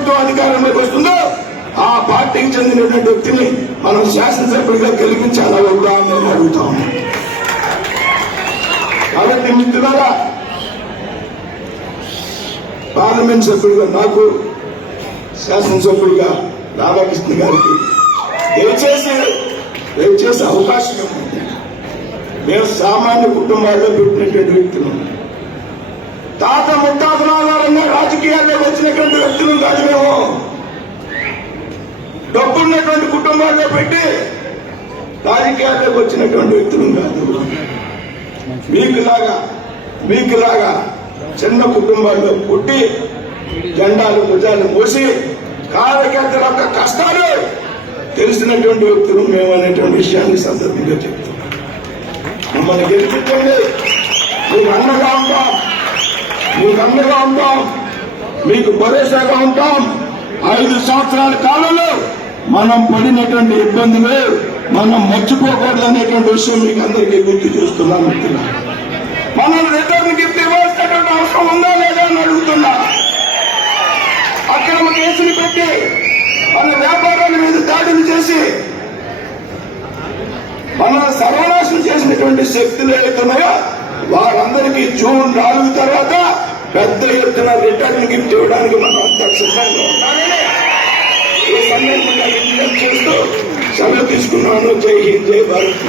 ప్రభుత్వం అధికారంలోకి వస్తుందో ఆ పార్టీకి చెందినటువంటి వ్యక్తిని మనం శాసనసభ్యుడిగా గెలిపించాలా వద్దా అని నేను అడుగుతా ఉన్నాను. కాబట్టి మిత్రులారా, పార్లమెంట్ సభ్యుడిగా నాకు, శాసనసభ్యుడిగా రాధాకృష్ణ గారికి దయచేసి అవకాశం ఉంది. మేము సామాన్య కుటుంబాల్లో పెట్టినటువంటి వ్యక్తులు, తాత ముత్తాతల ఆధారంగా రాజకీయాల్లో వచ్చినటువంటి వ్యక్తులు కాదు. మేము డబ్బున్నటువంటి కుటుంబాల్లో పెట్టి రాజకీయాల్లోకి వచ్చినటువంటి వ్యక్తులు కాదు. మీకులాగా చిన్న కుటుంబాల్లో పుట్టి జెండాలు భుజాలు మోసి కార్యకర్తల యొక్క కష్టాలు తెలిసినటువంటి వ్యక్తులు మేము అనేటువంటి విషయాన్ని సందర్భంగా చెప్తున్నాం. మమ్మల్ని గెలిపించండి, మీకు అండగా ఉంటాం, మీకు భరోసాగా ఉంటాం. 5 సంవత్సరాల కాలంలో మనం పడినటువంటి ఇబ్బందులు మనం మర్చిపోకూడదు అనేటువంటి విషయం మీకు అందరికీ గుర్తు చేస్తున్నాం. మనం రిటర్న్ గిఫ్ట్ ఇవ్వాల్సినటువంటి అవసరం ఉందా లేదా అని అడుగుతున్నా. అక్రమ కేసులు పెట్టి మన వ్యాపారాల మీద దాడులు చేసి మన సర్వనాశనం చేసినటువంటి శక్తులు ఏవైతున్నాయో వారందరికీ జూన్ 4 తర్వాత పెద్ద ఎత్తున రిటర్న్ గిఫ్ట్ ఇవ్వడానికి మనం అంతా సిద్ధంగా ఉన్నారని ఈ సందర్భంగా విజ్ఞప్తి చేస్తూ సెలవు తీసుకున్నాను. జై హింద్, జై భారత్.